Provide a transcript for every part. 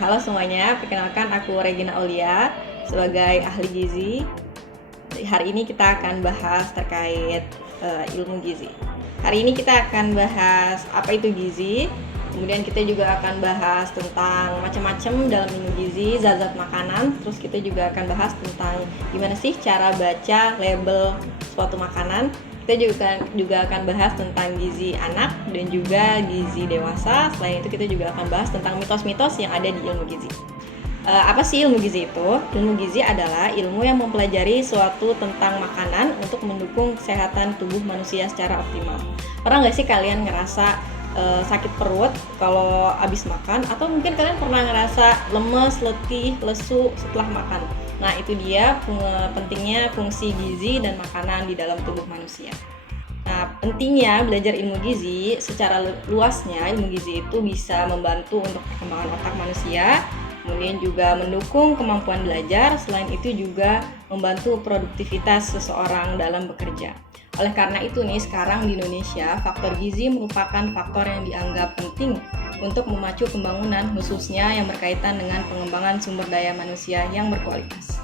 Halo semuanya, perkenalkan aku Regina Aulia sebagai ahli gizi. Hari ini kita akan bahas terkait ilmu gizi. Hari ini kita akan bahas apa itu gizi. Kemudian kita juga akan bahas tentang macam-macam dalam ilmu gizi, zat-zat makanan. Terus kita juga akan bahas tentang gimana sih cara baca label suatu makanan. Kita juga akan bahas tentang gizi anak dan juga gizi dewasa. Selain itu kita juga akan bahas tentang mitos-mitos yang ada di ilmu gizi. Apa sih ilmu gizi itu? Ilmu gizi adalah ilmu yang mempelajari suatu tentang makanan untuk mendukung kesehatan tubuh manusia secara optimal. Pernah nggak sih kalian ngerasa sakit perut kalau habis makan? Atau mungkin kalian pernah ngerasa lemes, letih, lesu setelah makan? Nah, itu dia pentingnya fungsi gizi dan makanan di dalam tubuh manusia. Nah, pentingnya belajar ilmu gizi secara luasnya, ilmu gizi itu bisa membantu untuk perkembangan otak manusia, kemudian juga mendukung kemampuan belajar, selain itu juga membantu produktivitas seseorang dalam bekerja. Oleh karena itu nih, sekarang di Indonesia, faktor gizi merupakan faktor yang dianggap penting untuk memacu pembangunan, khususnya yang berkaitan dengan pengembangan sumber daya manusia yang berkualitas.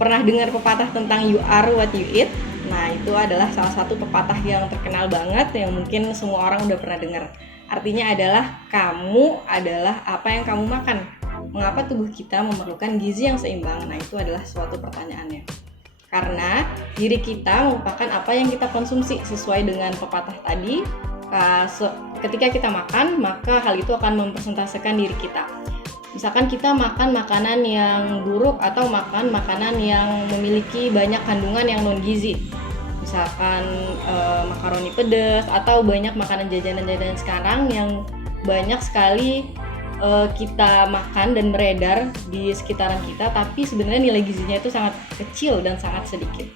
Pernah dengar pepatah tentang you are what you eat? Nah, itu adalah salah satu pepatah yang terkenal banget yang mungkin semua orang udah pernah dengar. Artinya adalah kamu adalah apa yang kamu makan. Mengapa tubuh kita memerlukan gizi yang seimbang? Nah, itu adalah suatu pertanyaannya. Karena diri kita merupakan apa yang kita konsumsi. Sesuai dengan pepatah tadi, ketika kita makan, maka hal itu akan mempresentasikan diri kita. Misalkan kita makan makanan yang buruk atau makan makanan yang memiliki banyak kandungan yang non-gizi. Misalkan makaroni pedas atau banyak makanan jajanan-jajanan sekarang yang banyak sekali kita makan dan beredar di sekitaran kita, tapi sebenarnya nilai gizinya itu sangat kecil dan sangat sedikit.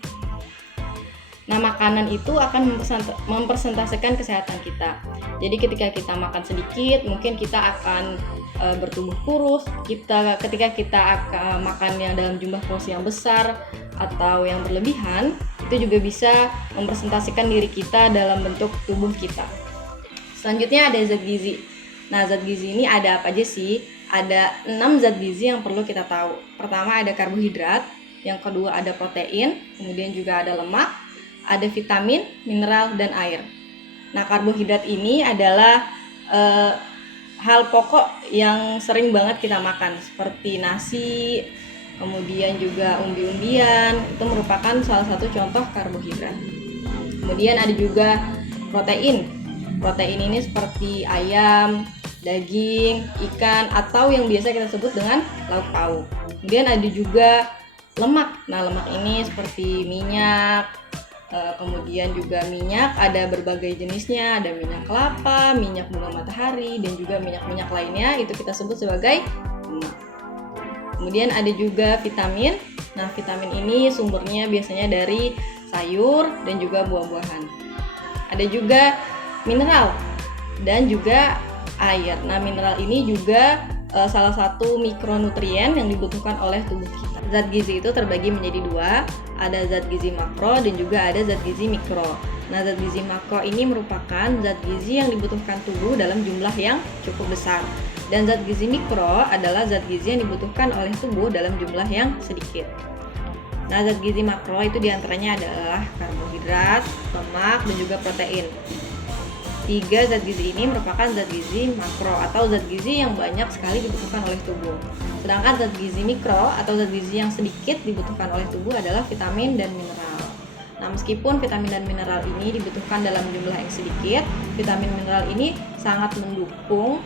Nah, makanan itu akan mempresentasikan kesehatan kita. Jadi ketika kita makan sedikit, mungkin kita akan bertubuh kurus. Ketika kita akan makan yang dalam jumlah porsi yang besar atau yang berlebihan, itu juga bisa mempresentasikan diri kita dalam bentuk tubuh kita. Selanjutnya ada zat gizi. Nah, zat gizi ini ada apa aja sih? Ada 6 zat gizi yang perlu kita tahu. Pertama ada karbohidrat, yang kedua ada protein, kemudian juga ada lemak, ada vitamin, mineral, dan air. Nah, karbohidrat ini adalah hal pokok yang sering banget kita makan, seperti nasi, kemudian juga umbi-umbian, itu merupakan salah satu contoh karbohidrat. Kemudian ada juga protein. Protein ini seperti ayam, daging, ikan, atau yang biasa kita sebut dengan lauk pauk. Kemudian ada juga lemak. Nah, lemak ini seperti minyak, kemudian juga minyak ada berbagai jenisnya, ada minyak kelapa, minyak bunga matahari, dan juga minyak-minyak lainnya, itu kita sebut sebagai lemak. Kemudian ada juga vitamin. Nah, vitamin ini sumbernya biasanya dari sayur dan juga buah-buahan. Ada juga mineral dan juga air. Nah, mineral ini juga salah satu mikronutrien yang dibutuhkan oleh tubuh kita. Zat gizi itu terbagi menjadi dua, ada zat gizi makro dan juga ada zat gizi mikro. Nah, zat gizi makro ini merupakan zat gizi yang dibutuhkan tubuh dalam jumlah yang cukup besar. Dan zat gizi mikro adalah zat gizi yang dibutuhkan oleh tubuh dalam jumlah yang sedikit. Nah, zat gizi makro itu diantaranya adalah karbohidrat, lemak, dan juga protein. 3 zat gizi ini merupakan zat gizi makro atau zat gizi yang banyak sekali dibutuhkan oleh tubuh. Sedangkan zat gizi mikro atau zat gizi yang sedikit dibutuhkan oleh tubuh adalah vitamin dan mineral. Nah, meskipun vitamin dan mineral ini dibutuhkan dalam jumlah yang sedikit, vitamin mineral ini sangat mendukung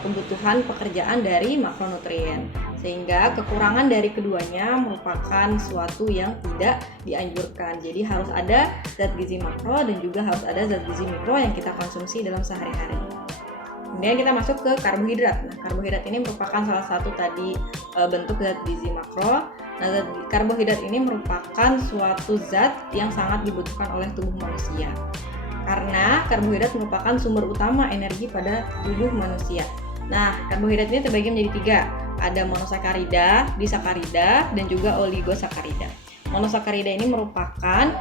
kebutuhan pekerjaan dari makronutrien. Sehingga kekurangan dari keduanya merupakan suatu yang tidak dianjurkan. Jadi harus ada zat gizi makro dan juga harus ada zat gizi mikro yang kita konsumsi dalam sehari-hari. Kemudian kita masuk ke karbohidrat. Nah, karbohidrat ini merupakan salah satu tadi bentuk zat gizi makro. Nah, karbohidrat ini merupakan suatu zat yang sangat dibutuhkan oleh tubuh manusia. Karena karbohidrat merupakan sumber utama energi pada tubuh manusia. Nah, karbohidrat ini terbagi menjadi 3. Ada monosakarida, disakarida, dan juga oligosakarida. Monosakarida ini merupakan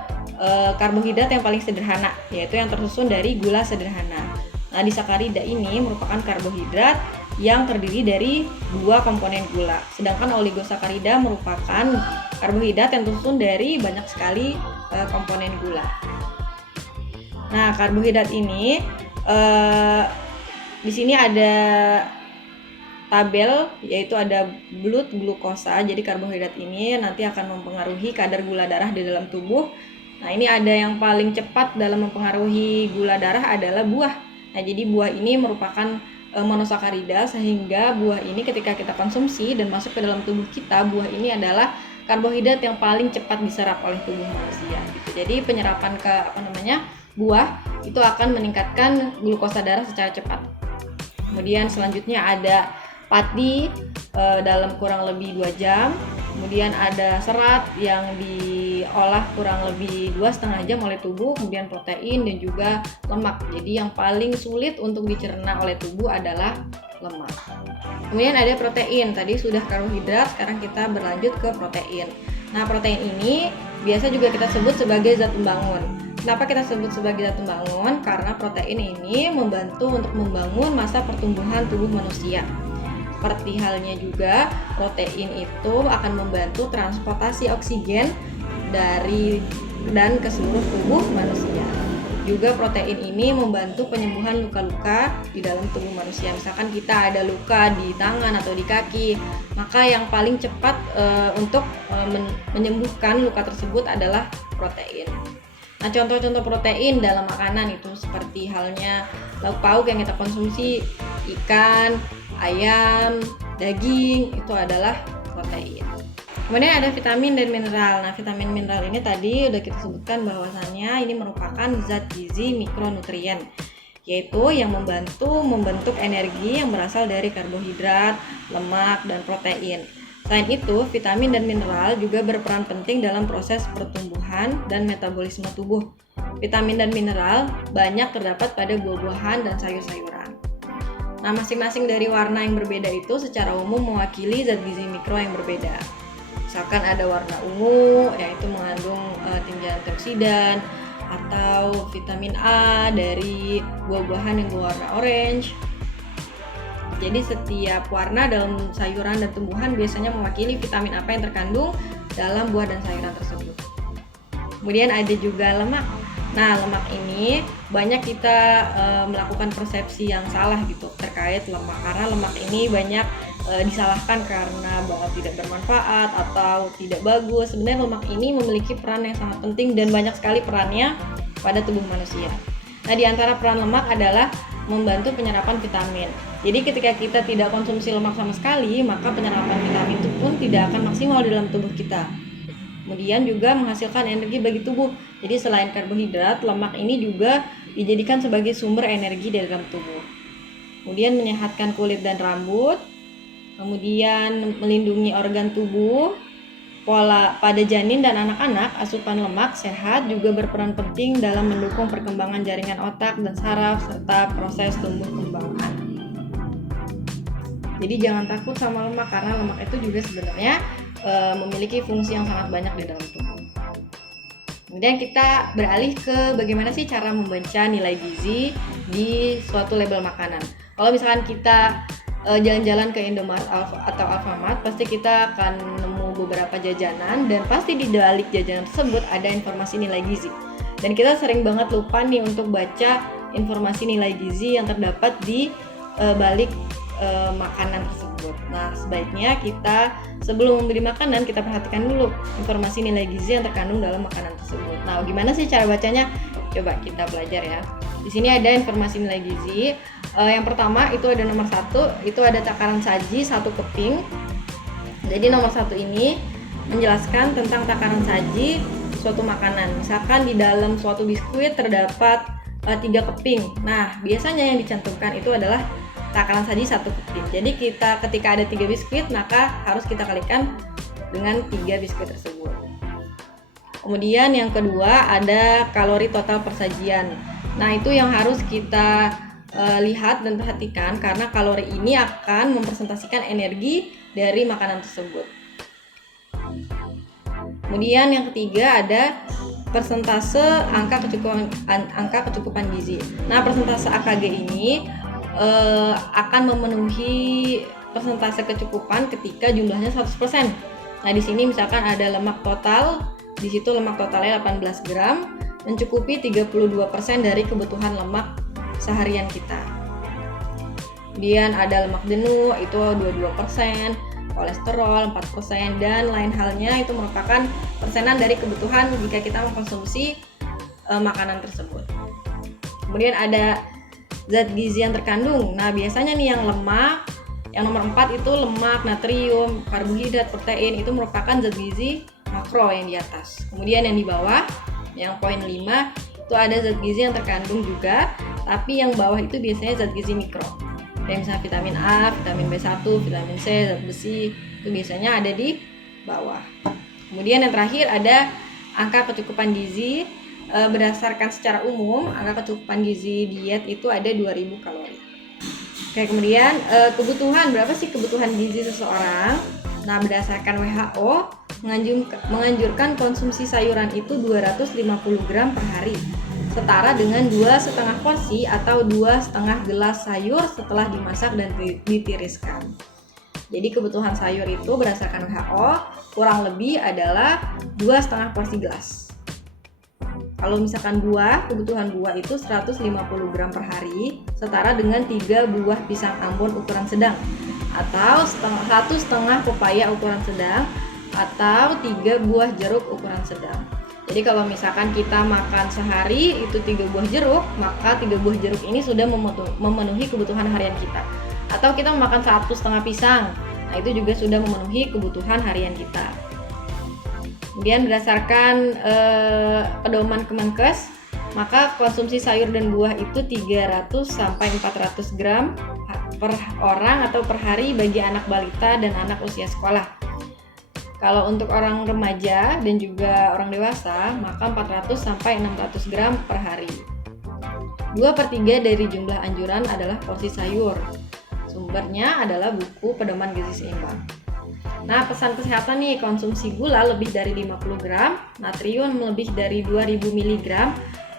karbohidrat yang paling sederhana, yaitu yang tersusun dari gula sederhana. Nah, disakarida ini merupakan karbohidrat yang terdiri dari 2 komponen gula. Sedangkan oligosakarida merupakan karbohidrat yang tersusun dari banyak sekali komponen gula. Nah, karbohidrat ini di sini ada tabel, yaitu ada blood glukosa. Jadi karbohidrat ini nanti akan mempengaruhi kadar gula darah di dalam tubuh. Nah, ini ada yang paling cepat dalam mempengaruhi gula darah adalah buah. Nah, jadi buah ini merupakan monosakarida, sehingga buah ini ketika kita konsumsi dan masuk ke dalam tubuh kita, buah ini adalah karbohidrat yang paling cepat diserap oleh tubuh manusia gitu. Jadi penyerapan buah itu akan meningkatkan glukosa darah secara cepat. Kemudian selanjutnya ada pati dalam kurang lebih 2 jam. Kemudian ada serat yang diolah kurang lebih 2,5 jam oleh tubuh. Kemudian protein dan juga lemak. Jadi yang paling sulit untuk dicerna oleh tubuh adalah lemak. Kemudian ada protein. Tadi sudah karbohidrat, sekarang kita berlanjut ke protein. Nah, protein ini biasa juga kita sebut sebagai zat pembangun. Kenapa kita sebut sebagai zat pembangun? Karena protein ini membantu untuk membangun masa pertumbuhan tubuh manusia. Seperti halnya juga protein itu akan membantu transportasi oksigen dari dan ke seluruh tubuh manusia. Juga protein ini membantu penyembuhan luka-luka di dalam tubuh manusia. Misalkan kita ada luka di tangan atau di kaki, maka yang paling cepat untuk menyembuhkan luka tersebut adalah protein. Nah, contoh-contoh protein dalam makanan itu seperti halnya lauk pauk yang kita konsumsi, ikan, ayam, daging, itu adalah protein. Kemudian ada vitamin dan mineral. Nah, vitamin mineral ini tadi udah kita sebutkan bahwasannya ini merupakan zat gizi mikronutrien, yaitu yang membantu membentuk energi yang berasal dari karbohidrat, lemak, dan protein. Selain itu, vitamin dan mineral juga berperan penting dalam proses pertumbuhan dan metabolisme tubuh. Vitamin dan mineral banyak terdapat pada buah-buahan dan sayur-sayuran. Nah, masing-masing dari warna yang berbeda itu secara umum mewakili zat gizi mikro yang berbeda. Misalkan ada warna ungu, yaitu mengandung tinggi antioksidan, atau vitamin A dari buah-buahan yang berwarna orange. Jadi setiap warna dalam sayuran dan tumbuhan biasanya mewakili vitamin apa yang terkandung dalam buah dan sayuran tersebut. Kemudian ada juga lemak. Nah, lemak ini banyak kita melakukan persepsi yang salah gitu terkait lemak, karena lemak ini banyak disalahkan karena tidak bermanfaat atau tidak bagus. Sebenarnya lemak ini memiliki peran yang sangat penting dan banyak sekali perannya pada tubuh manusia. Nah, di antara peran lemak adalah membantu penyerapan vitamin. Jadi ketika kita tidak konsumsi lemak sama sekali, maka penyerapan vitamin itu pun tidak akan maksimal di dalam tubuh kita. Kemudian juga menghasilkan energi bagi tubuh. Jadi selain karbohidrat, lemak ini juga dijadikan sebagai sumber energi di dalam tubuh. Kemudian menyehatkan kulit dan rambut. Kemudian melindungi organ tubuh. Pada janin dan anak-anak, asupan lemak sehat juga berperan penting dalam mendukung perkembangan jaringan otak dan saraf serta proses tumbuh kembang anak. Jadi jangan takut sama lemak, karena lemak itu juga sebenarnya memiliki fungsi yang sangat banyak di dalam tubuh. Kemudian kita beralih ke bagaimana sih cara membaca nilai gizi di suatu label makanan. Kalau misalkan kita jalan-jalan ke Indomaret atau Alfamart, pasti kita akan nemu beberapa jajanan dan pasti di balik jajanan tersebut ada informasi nilai gizi. Dan kita sering banget lupa nih untuk baca informasi nilai gizi yang terdapat di balik makanan tersebut. Nah, sebaiknya kita sebelum membeli makanan kita perhatikan dulu informasi nilai gizi yang terkandung dalam makanan tersebut. Nah, gimana sih cara bacanya? Coba kita belajar ya. Di sini ada informasi nilai gizi. Yang pertama itu ada nomor 1, itu ada takaran saji 1 keping. Jadi nomor 1 ini menjelaskan tentang takaran saji suatu makanan. Misalkan di dalam suatu biskuit terdapat 3 keping. Nah, biasanya yang dicantumkan itu adalah takaran saji 1 keping. Jadi ketika ada 3 biskuit, maka harus kita kalikan dengan 3 biskuit tersebut. Kemudian yang kedua ada kalori total persajian. Nah, itu yang harus kita lihat dan perhatikan, karena kalori ini akan mempresentasikan energi dari makanan tersebut. Kemudian yang ketiga ada persentase angka kecukupan gizi. Nah, persentase AKG ini akan memenuhi persentase kecukupan ketika jumlahnya 100%. Nah, di sini misalkan ada lemak total, di situ lemak totalnya 18 gram, mencukupi 32% dari kebutuhan lemak seharian kita. Kemudian ada lemak jenuh, itu 22%, kolesterol 4%, dan lain halnya itu merupakan persenan dari kebutuhan jika kita mengkonsumsi makanan tersebut. Kemudian ada zat gizi yang terkandung. Nah, biasanya nih yang lemak, yang nomor 4 itu lemak, natrium, karbohidrat, protein, itu merupakan zat gizi makro yang di atas. Kemudian yang di bawah, yang poin 5, itu ada zat gizi yang terkandung juga, tapi yang bawah itu biasanya zat gizi mikro. Kayak misalnya vitamin A, vitamin B1, vitamin C, zat besi, itu biasanya ada di bawah. Kemudian yang terakhir ada angka kecukupan gizi. Berdasarkan secara umum, angka kecukupan gizi diet itu ada 2000 kalori. Oke, kemudian kebutuhan, berapa sih kebutuhan gizi seseorang? Nah, berdasarkan WHO menganjurkan konsumsi sayuran itu 250 gram per hari, setara dengan 2,5 porsi atau 2,5 gelas sayur setelah dimasak dan ditiriskan. Jadi kebutuhan sayur itu berdasarkan WHO kurang lebih adalah 2,5 porsi gelas. Kalau misalkan buah, kebutuhan buah itu 150 gram per hari, setara dengan 3 buah pisang Ambon ukuran sedang, atau 1,5 pepaya ukuran sedang, atau 3 buah jeruk ukuran sedang. Jadi kalau misalkan kita makan sehari itu 3 buah jeruk, maka 3 buah jeruk ini sudah memenuhi kebutuhan harian kita. Atau kita makan 1,5 pisang, nah itu juga sudah memenuhi kebutuhan harian kita. Kemudian berdasarkan pedoman Kemenkes, maka konsumsi sayur dan buah itu 300 sampai 400 gram per orang atau per hari bagi anak balita dan anak usia sekolah. Kalau untuk orang remaja dan juga orang dewasa, maka 400 sampai 600 gram per hari. 2/3 dari jumlah anjuran adalah porsi sayur. Sumbernya adalah buku Pedoman Gizi Seimbang. Nah, pesan kesehatan nih, konsumsi gula lebih dari 50 gram, natrium lebih dari 2000 mg,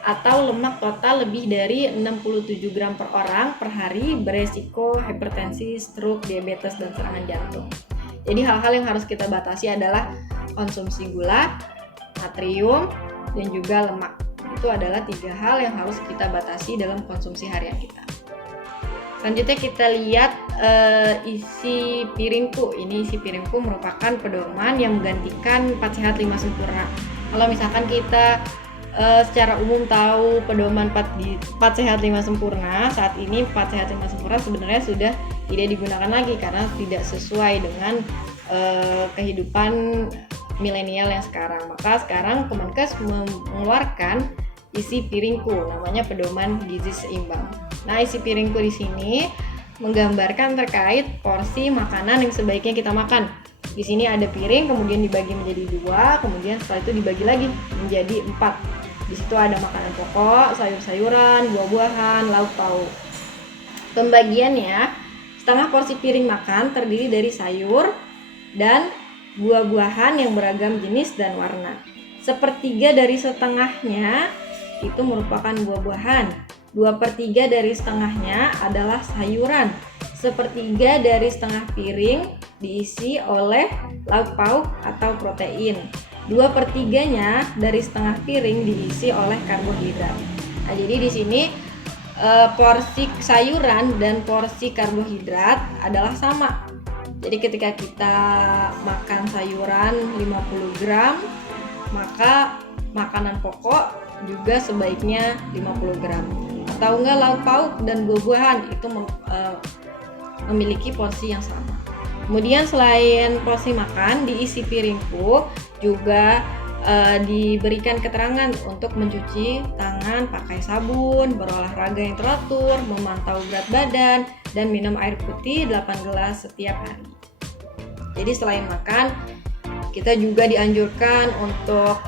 atau lemak total lebih dari 67 gram per orang per hari beresiko hipertensi, stroke, diabetes, dan serangan jantung. Jadi hal-hal yang harus kita batasi adalah konsumsi gula, natrium, dan juga lemak. Itu adalah 3 hal yang harus kita batasi dalam konsumsi harian kita. Selanjutnya kita lihat isi piringku. Ini isi piringku merupakan pedoman yang menggantikan 4 sehat 5 sempurna. Kalau misalkan kita secara umum tahu pedoman 4 sehat 5 sempurna, saat ini 4 sehat 5 sempurna sebenarnya sudah tidak digunakan lagi karena tidak sesuai dengan kehidupan milenial yang sekarang. Maka sekarang Kemenkes mengeluarkan isi piringku, namanya pedoman gizi seimbang. Nah, isi piringku di sini menggambarkan terkait porsi makanan yang sebaiknya kita makan. Di sini ada piring, kemudian dibagi menjadi 2, kemudian setelah itu dibagi lagi menjadi 4. Di situ ada makanan pokok, sayur-sayuran, buah-buahan, lauk pauk. Pembagiannya, setengah porsi piring makan terdiri dari sayur dan buah-buahan yang beragam jenis dan warna. 1/3 dari setengahnya itu merupakan buah-buahan. 2/3 dari setengahnya adalah sayuran. 1/3 dari setengah piring diisi oleh lauk pauk atau protein. 2/3-nya dari setengah piring diisi oleh karbohidrat. Nah, jadi di sini porsi sayuran dan porsi karbohidrat adalah sama. Jadi ketika kita makan sayuran 50 gram, maka makanan pokok juga sebaiknya 50 gram. Atau enggak lauk pauk dan buah-buahan itu memiliki porsi yang sama. Kemudian selain porsi makan, di isi piringku juga diberikan keterangan untuk mencuci tangan pakai sabun, berolahraga yang teratur, memantau berat badan, dan minum air putih 8 gelas setiap hari. Jadi selain makan, kita juga dianjurkan untuk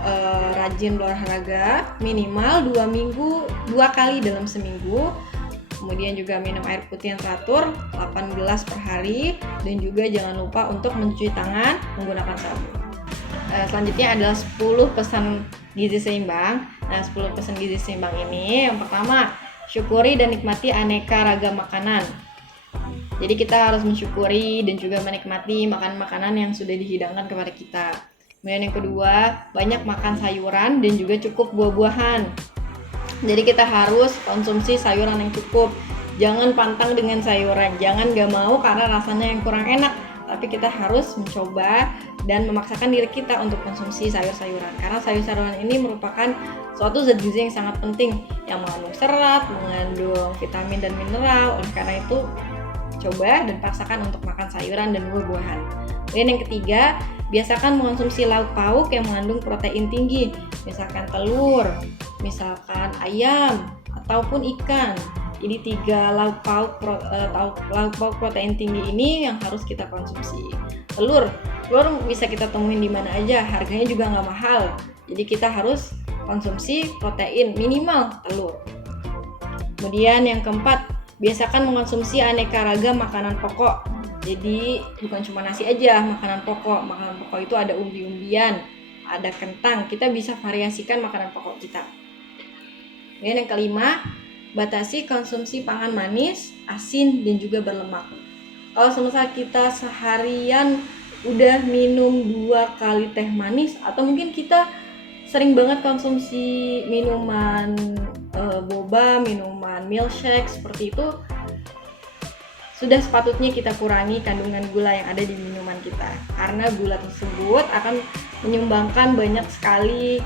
rajin berolahraga minimal 2 kali dalam seminggu. Kemudian juga minum air putih yang teratur 8 gelas per hari, dan juga jangan lupa untuk mencuci tangan menggunakan sabun. Selanjutnya adalah 10 pesan gizi seimbang. Nah, 10 pesan gizi seimbang ini, yang pertama, syukuri dan nikmati aneka ragam makanan. Jadi kita harus mensyukuri dan juga menikmati makanan-makanan yang sudah dihidangkan kepada kita. Kemudian yang kedua, banyak makan sayuran dan juga cukup buah-buahan. Jadi kita harus konsumsi sayuran yang cukup. Jangan pantang dengan sayuran, jangan gak mau karena rasanya yang kurang enak. Tapi kita harus mencoba dan memaksakan diri kita untuk konsumsi sayur-sayuran. Karena sayur-sayuran ini merupakan suatu zat gizi yang sangat penting, yang mengandung serat, mengandung vitamin dan mineral. Oleh karena itu, coba dan paksakan untuk makan sayuran dan buah-buahan. Kemudian yang ketiga, biasakan mengonsumsi lauk pauk yang mengandung protein tinggi, misalkan telur, misalkan ayam, ataupun ikan. Jadi 3 lauk pauk protein tinggi ini yang harus kita konsumsi. Telur bisa kita temuin di mana aja, harganya juga nggak mahal. Jadi kita harus konsumsi protein minimal telur. Kemudian yang keempat, biasakan mengkonsumsi aneka ragam makanan pokok. Jadi bukan cuma nasi aja, makanan pokok. Makanan pokok itu ada umbi-umbian, ada kentang. Kita bisa variasikan makanan pokok kita. Kemudian yang kelima, batasi konsumsi pangan manis, asin, dan juga berlemak. Kalau semisal kita seharian udah minum 2 kali teh manis, atau mungkin kita sering banget konsumsi minuman boba, minuman milkshake seperti itu, sudah sepatutnya kita kurangi kandungan gula yang ada di minuman kita. Karena gula tersebut akan menyumbangkan banyak sekali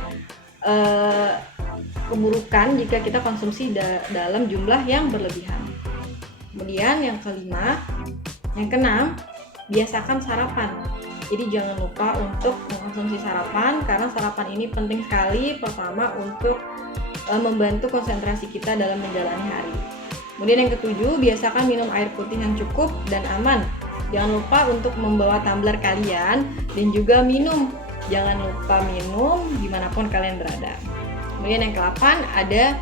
keburukan jika kita konsumsi dalam jumlah yang berlebihan. Kemudian yang keenam, biasakan sarapan. Jadi jangan lupa untuk mengkonsumsi sarapan, karena sarapan ini penting sekali. Pertama, untuk membantu konsentrasi kita dalam menjalani hari. Kemudian yang ketujuh, biasakan minum air putih yang cukup dan aman. Jangan lupa untuk membawa tumbler kalian dan juga minum. Jangan lupa minum dimanapun kalian berada. Kemudian yang ke-8 ada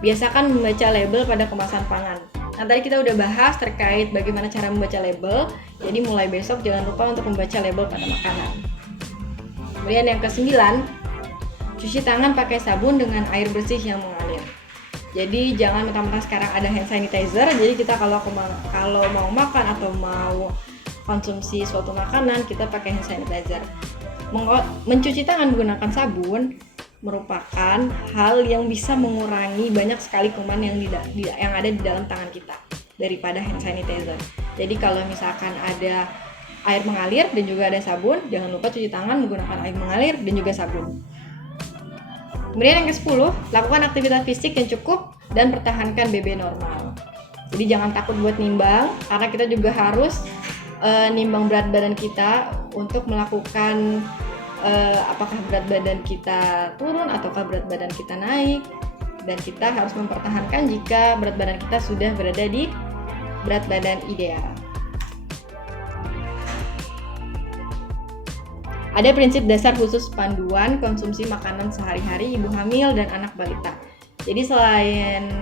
biasakan membaca label pada kemasan pangan. Nah, tadi kita udah bahas terkait bagaimana cara membaca label. Jadi mulai besok jangan lupa untuk membaca label pada makanan. Kemudian yang ke-9, cuci tangan pakai sabun dengan air bersih yang mengalir. Jadi jangan mentang-mentang sekarang ada hand sanitizer, jadi kita kalau mau makan atau mau konsumsi suatu makanan, kita pakai hand sanitizer. Mencuci tangan menggunakan sabun merupakan hal yang bisa mengurangi banyak sekali kuman yang ada di dalam tangan kita daripada hand sanitizer. Jadi kalau misalkan ada air mengalir dan juga ada sabun, jangan lupa cuci tangan menggunakan air mengalir dan juga sabun. Kemudian yang ke-10, lakukan aktivitas fisik yang cukup dan pertahankan BB normal. Jadi jangan takut buat nimbang, karena kita juga harus nimbang berat badan kita untuk melakukan apakah berat badan kita turun ataukah berat badan kita naik, dan kita harus mempertahankan jika berat badan kita sudah berada di berat badan ideal. Ada prinsip dasar khusus panduan konsumsi makanan sehari-hari ibu hamil dan anak balita. Jadi selain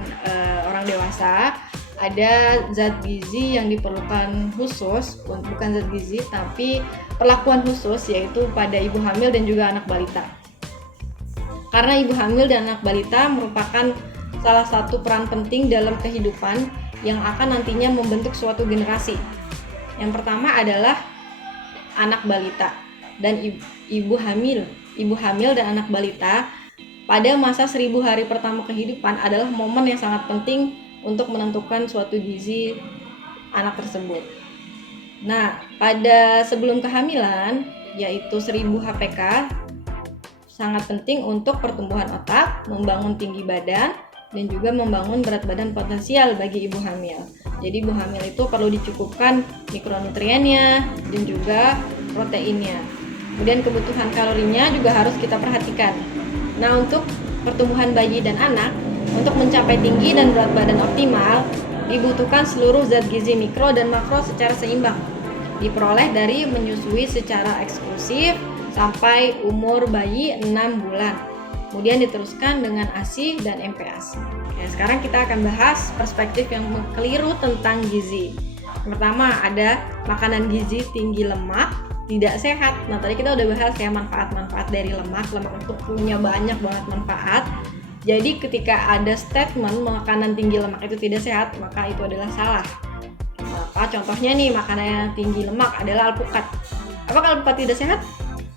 orang dewasa, ada zat gizi yang diperlukan khusus, bukan zat gizi tapi perlakuan khusus, yaitu pada ibu hamil dan juga anak balita. Karena ibu hamil dan anak balita merupakan salah satu peran penting dalam kehidupan yang akan nantinya membentuk suatu generasi. Yang pertama adalah anak balita dan ibu hamil dan anak balita pada masa 1000 hari pertama kehidupan adalah momen yang sangat penting untuk menentukan suatu gizi anak tersebut. Nah, pada sebelum kehamilan, yaitu 1000 HPK, sangat penting untuk pertumbuhan otak, membangun tinggi badan, dan juga membangun berat badan potensial bagi ibu hamil. Jadi ibu hamil itu perlu dicukupkan mikronutriennya dan juga proteinnya. Kemudian kebutuhan kalorinya juga harus kita perhatikan. Nah, untuk pertumbuhan bayi dan anak, untuk mencapai tinggi dan berat badan optimal, dibutuhkan seluruh zat gizi mikro dan makro secara seimbang. Diperoleh dari menyusui secara eksklusif sampai umur bayi 6 bulan. Kemudian diteruskan dengan ASI dan MPASI. Nah, sekarang kita akan bahas perspektif yang keliru tentang gizi. Pertama, ada makanan gizi tinggi lemak tidak sehat. Nah, tadi kita udah bahas ya manfaat-manfaat dari lemak. Lemak itu punya banyak banget manfaat. Jadi ketika ada statement makanan tinggi lemak itu tidak sehat, maka itu adalah salah. Maka contohnya nih, makanan yang tinggi lemak adalah alpukat. Apakah alpukat tidak sehat?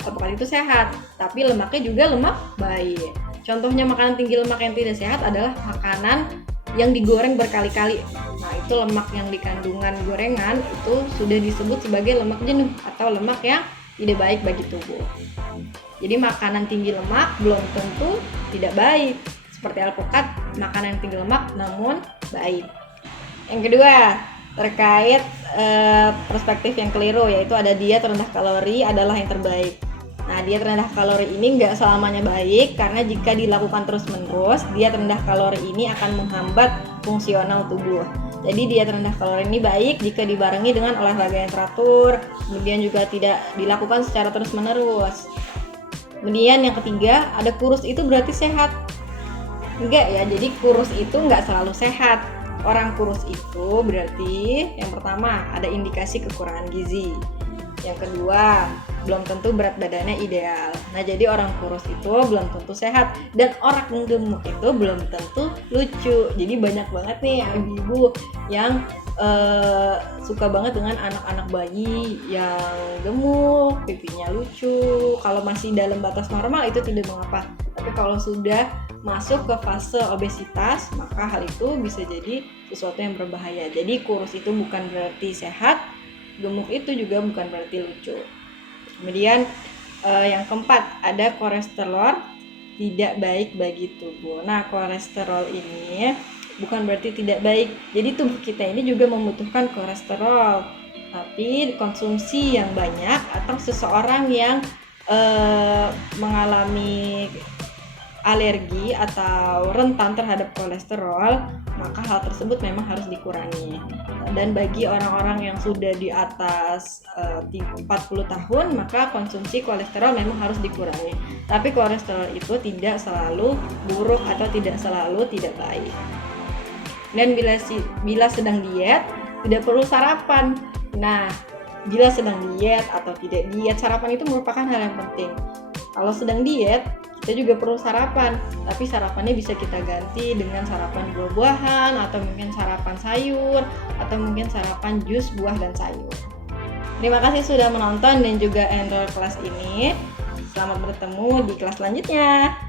Alpukat itu sehat, tapi lemaknya juga lemak baik. Contohnya makanan tinggi lemak yang tidak sehat adalah makanan yang digoreng berkali-kali. Nah, itu lemak yang di kandungan gorengan itu sudah disebut sebagai lemak jenuh atau lemak yang tidak baik bagi tubuh. Jadi makanan tinggi lemak belum tentu tidak baik. Seperti alpukat, makanan yang tinggi lemak namun baik. Yang kedua, terkait perspektif yang keliru, yaitu ada diet rendah kalori adalah yang terbaik. Nah, diet rendah kalori ini nggak selamanya baik, karena jika dilakukan terus-menerus, diet rendah kalori ini akan menghambat fungsional tubuh. Jadi diet rendah kalori ini baik jika dibarengi dengan olahraga yang teratur, kemudian juga tidak dilakukan secara terus-menerus. Kemudian yang ketiga, ada kurus itu berarti sehat. Enggak ya, jadi kurus itu nggak selalu sehat. Orang kurus itu berarti yang pertama ada indikasi kekurangan gizi. Yang kedua, belum tentu berat badannya ideal. Nah, jadi orang kurus itu belum tentu sehat, dan orang gemuk itu belum tentu lucu. Jadi banyak banget nih ibu-ibu yang suka banget dengan anak-anak bayi yang gemuk, pipinya lucu. Kalau masih dalam batas normal itu tidak mengapa. Tapi kalau sudah masuk ke fase obesitas, maka hal itu bisa jadi sesuatu yang berbahaya. Jadi kurus itu bukan berarti sehat, gemuk itu juga bukan berarti lucu. Kemudian yang keempat, ada kolesterol tidak baik bagi tubuh. Nah, kolesterol ini bukan berarti tidak baik. Jadi tubuh kita ini juga membutuhkan kolesterol. Tapi konsumsi yang banyak atau seseorang yang mengalami alergi atau rentan terhadap kolesterol, maka hal tersebut memang harus dikurangi. Dan bagi orang-orang yang sudah di atas 40 tahun, maka konsumsi kolesterol memang harus dikurangi. Tapi kolesterol itu tidak selalu buruk atau tidak selalu tidak baik. Dan bila sedang diet, tidak perlu sarapan. Nah, bila sedang diet atau tidak diet, sarapan itu merupakan hal yang penting. Kalau sedang diet, kita juga perlu sarapan, tapi sarapannya bisa kita ganti dengan sarapan buah-buahan, atau mungkin sarapan sayur, atau mungkin sarapan jus buah dan sayur. Terima kasih sudah menonton dan juga enroll kelas ini. Selamat bertemu di kelas selanjutnya.